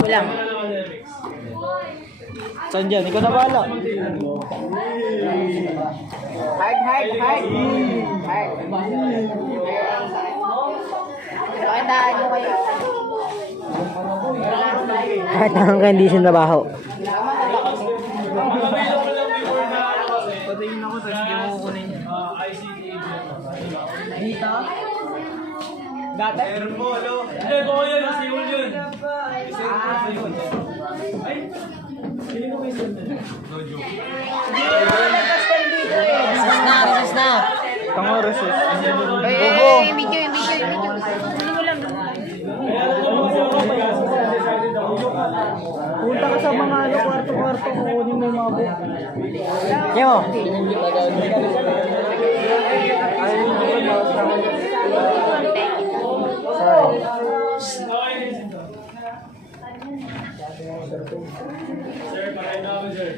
Kulang. Saan dyan? Ikaw na bahala. Hard. Pakindaan nyo kayo. Kahit hanggang hindi siya nabaho. Patingin ako, tapos hindi mo kukunin yan. Dito? Dati? Hindi, baka yan, siul yun. Ay, hindi mo kayo no joke. Resist na. Tango, resist. Medyo. Hindi mo lang. Punta ka sa mga kwarto-kwarto, kukunin mo yung mga book. Yo. Sir, parahin namin, sir.